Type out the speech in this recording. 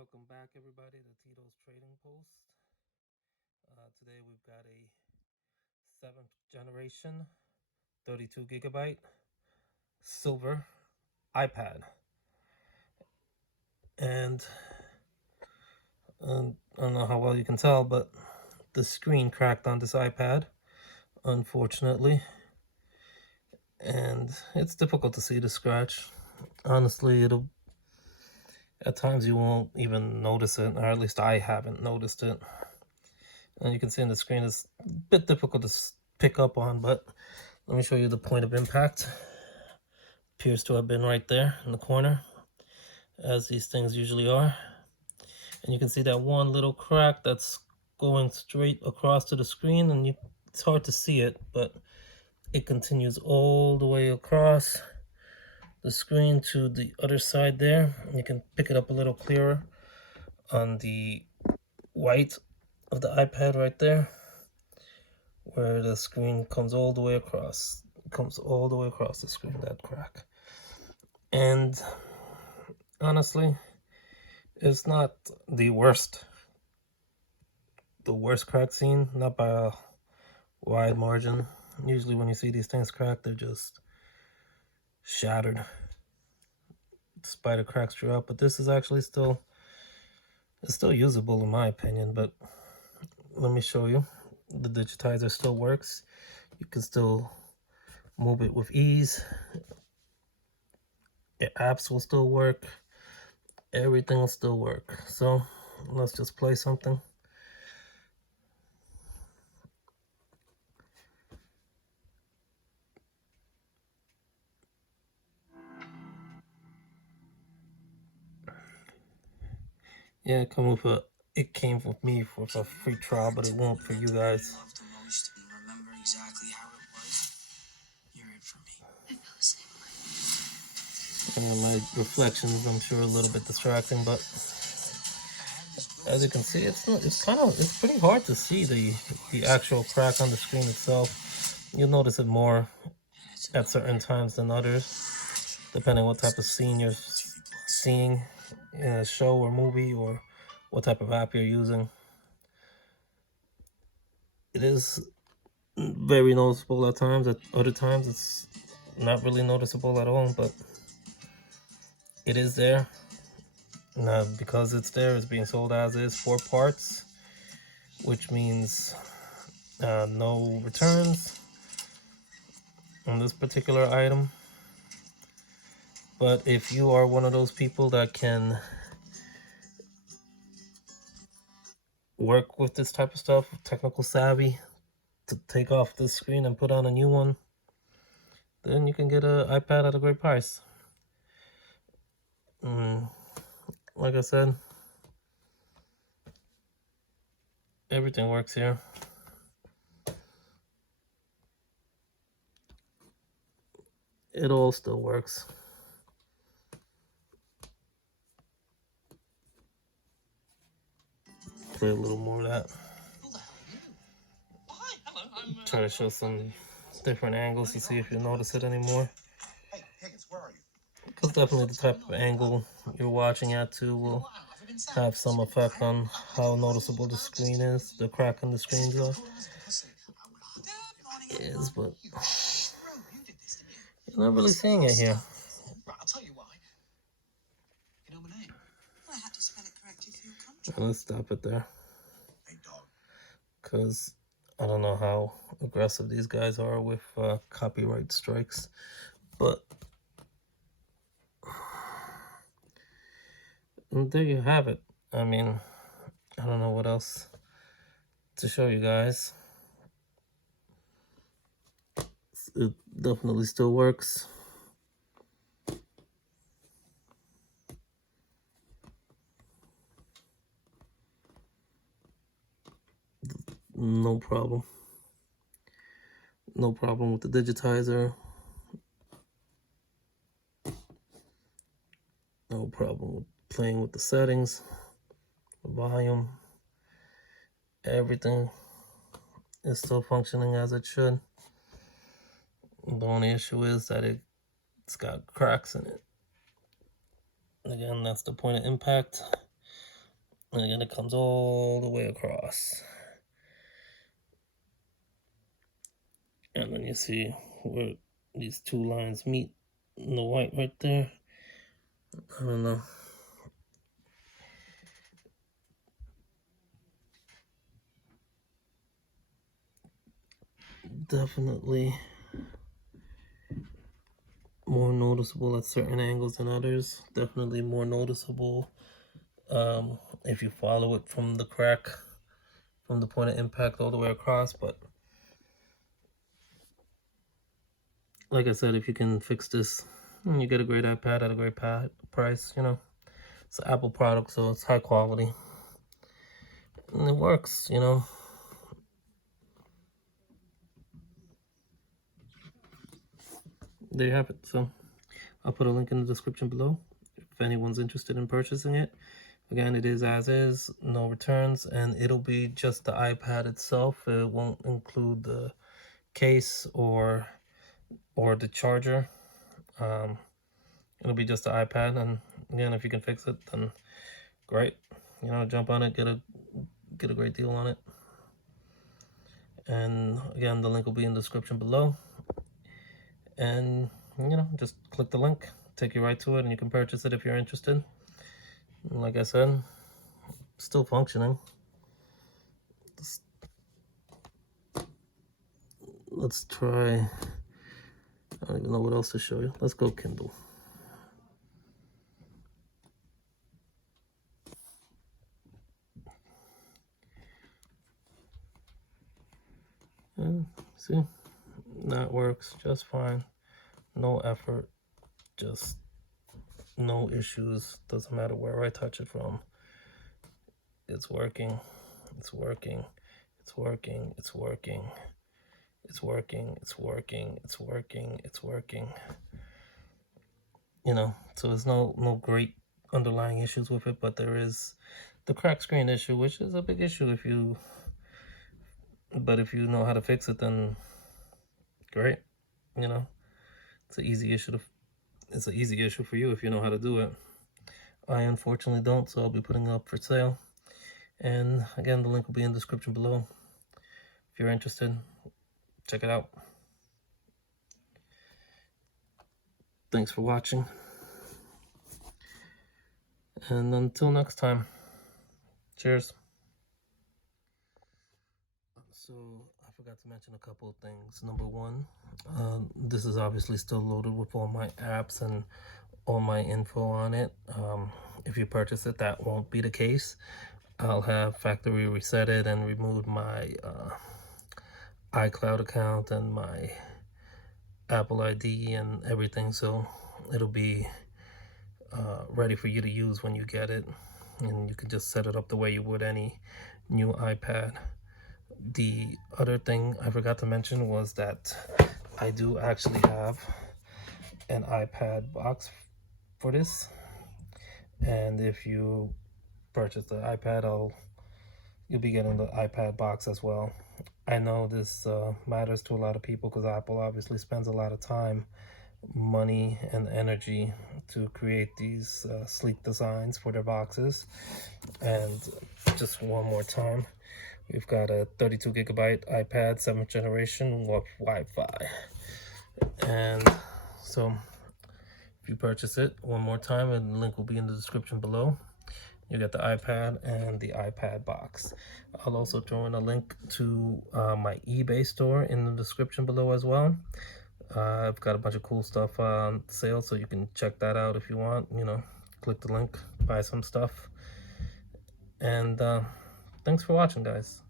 Welcome back, everybody, to Tito's Trading Post. Today we've got a 7th generation 32GB Silver iPad. And I don't know how well you can tell, but the screen cracked on this iPad, unfortunately. And it's difficult to see the scratch. Honestly, at times you won't even notice it, or at least I haven't noticed it. And you can see on the screen it's a bit difficult to pick up on, but let me show you the point of impact. Appears to have been right there in the corner, as these things usually are. And you can see that one little crack that's going straight across to the screen, and it's hard to see it, but it continues all the way across the screen to the other side there. You can pick it up a little clearer on the white of the iPad right there, where the screen comes all the way across. It comes all the way across the screen, that crack. And honestly, it's not the worst crack scene, not by a wide margin. Usually when you see these things crack, they're just shattered despite the cracks throughout. But this is actually still usable in my opinion. But let me show you. The digitizer still works. You can still move it with ease. Your apps will still work. Everything will still work. So let's just play something. Yeah, it came with me for a free trial, but it won't for you guys. Remember exactly how it was. You're it for me. I feel the same way. And my reflections, I'm sure, a little bit distracting, but as you can see, it's pretty hard to see the actual crack on the screen itself. You'll notice it more at certain times than others, depending what type of scene you're seeing in a show or movie, or what type of app you're using. It is very noticeable at times. At other times, it's not really noticeable at all, but it is there. Now, because it's there, it's being sold as is, 4 parts, which means no returns on this particular item. But if you are one of those people that can work with this type of stuff, technical savvy, to take off this screen and put on a new one, then you can get an iPad at a great price. Like I said, everything works here. It all still works. Play a little more of that. Try to show some different angles to see if you notice it anymore. Because definitely the type of angle you're watching at too will have some effect on how noticeable the screen is, the crack in the screen is, but you're not really seeing it here. I'll tell you why. You know my name? Well, I had to spell it correctly for your contract. Let's stop it there. Hey, dog. Because I don't know how aggressive these guys are with copyright strikes, but and there you have it. I mean, I don't know what else to show you guys. It definitely still works. No problem. No problem with the digitizer. No problem with playing with the settings, the volume. Everything is still functioning as it should. The only issue is that it's got cracks in it. Again, that's the point of impact. And again, it comes all the way across. And then you see where these two lines meet in the white right there. I don't know. Definitely more noticeable at certain angles than others. Definitely more noticeable if you follow it from the crack, from the point of impact all the way across. But like I said, if you can fix this, you get a great iPad at a great price. You know, it's an Apple product, so it's high quality and it works. You know. There you have it. So I'll put a link in the description below if anyone's interested in purchasing it. Again, it is as is, no returns, and it'll be just the iPad itself. It won't include the case or the charger. It'll be just the iPad, and again, if you can fix it, then great. You know, jump on it, get a great deal on it. And again, the link will be in the description below. And you know, just click the link, take you right to it, and you can purchase it if you're interested. And like I said, still functioning. Let's try, I don't even know what else to show you. Let's go Kindle. And see, that works just fine. No effort, just no issues. Doesn't matter where I touch it from. It's working, it's working, it's working, it's working. It's working, it's working, it's working, it's working. You know, so there's no great underlying issues with it, but there is the crack screen issue, which is a big issue if you know how to fix it, then great. You know, it's an easy issue for you if you know how to do it. I unfortunately don't, so I'll be putting it up for sale. And again, the link will be in the description below. If you're interested, check it out. Thanks for watching. And until next time, cheers. So I forgot to mention a couple of things. Number one, this is obviously still loaded with all my apps and all my info on it. If you purchase it, that won't be the case. I'll have factory reset it and removed my iCloud account and my Apple ID and everything, so it'll be ready for you to use when you get it, and you can just set it up the way you would any new iPad. The other thing I forgot to mention was that I do actually have an iPad box for this, and if you purchase the iPad, you'll be getting the iPad box as well. I know this matters to a lot of people because Apple obviously spends a lot of time, money, and energy to create these sleek designs for their boxes. And just one more time, we've got a 32GB iPad 7th generation with Wi-Fi. And so if you purchase it one more time, and the link will be in the description below, you get the iPad and the iPad box. I'll also throw in a link to my eBay store in the description below as well. I've got a bunch of cool stuff on sale, so you can check that out if you want. You know, click the link, buy some stuff. And thanks for watching, guys.